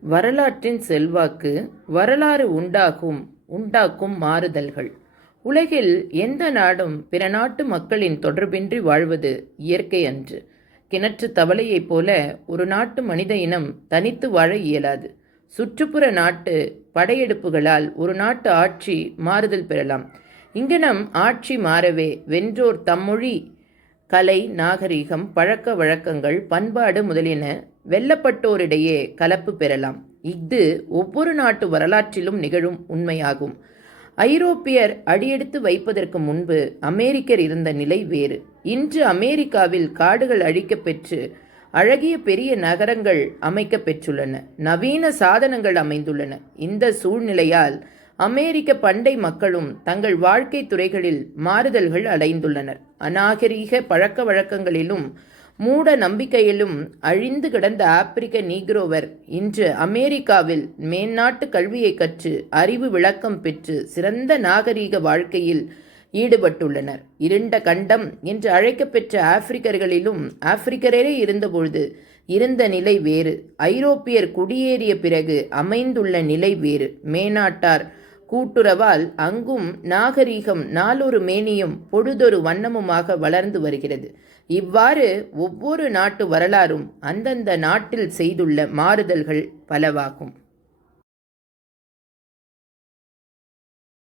வரலாற்றின் செல்வாக்கு வரலாறு உண்டாக்கும் மாறுதல்கள். உலகில் எந்த நாடும் பிற நாட்டு மக்களின் தொடர்பின்றி வாழ்வது இயற்கை அன்று. கிணற்று தவளையைப் போல ஒரு நாட்டு மனித இனம் தனித்து வாழ இயலாது. சுற்றுப்புற நாட்டு படையெடுப்புகளால் ஒரு நாட்டு ஆட்சி மாறுதல் பெறலாம். இங்கனம் ஆட்சி மாறவே வென்றோர் தம்மொழி, கலை, நாகரிகம், பழக்க வழக்கங்கள், பண்பாடு முதலியன வெல்லப்பட்டோரிடையே கலப்பு பெறலாம். இது ஒவ்வொரு நாட்டு வரலாற்றிலும் நிகழும் உண்மையாகும். ஐரோப்பியர் அடியெடுத்து வைப்பதற்கு முன்பு அமெரிக்கர் இருந்த நிலை வேறு. இன்று அமெரிக்காவில் காடுகள் அழிக்கப் பெற்று அழகிய பெரிய நகரங்கள் அமைக்கப் பெற்றுள்ளன. நவீன சாதனங்கள் அமைந்துள்ளன. இந்த சூழ்நிலையால் அமெரிக்க பண்டை மக்களும் தங்கள் வாழ்க்கை துறைகளில் மாறுதல்கள் அடைந்துள்ளனர். அநாகரீக பழக்க வழக்கங்களிலும் மூட நம்பிக்கையிலும் அழிந்து கிடந்த ஆப்பிரிக்க நீக்ரோவர் இன்று அமெரிக்காவில் மேல்நாட்டு கல்வியை கற்று அறிவு விளக்கம் பெற்று சிறந்த நாகரீக வாழ்க்கையில் ஈடுபட்டுள்ளனர். இருண்ட கண்டம் என்று அழைக்கப்பெற்ற ஆப்பிரிக்கர்களிலும் ஆப்பிரிக்கரே இருந்தபொழுது இருந்த நிலை வேறு. ஐரோப்பியர் குடியேறிய பிறகு அமைந்துள்ள நிலை வேறு. மேனாட்டார் கூட்டுறவால் அங்கும் நாகரீகம் நாளொரு மேனியும் பொழுதொரு வண்ணமுமாக வளர்ந்து வருகிறது. இவ்வாறு ஒவ்வொரு நாட்டு வரலாறும் அந்தந்த நாட்டில் செய்துள்ள மாறுதல்கள் பலவாகும்.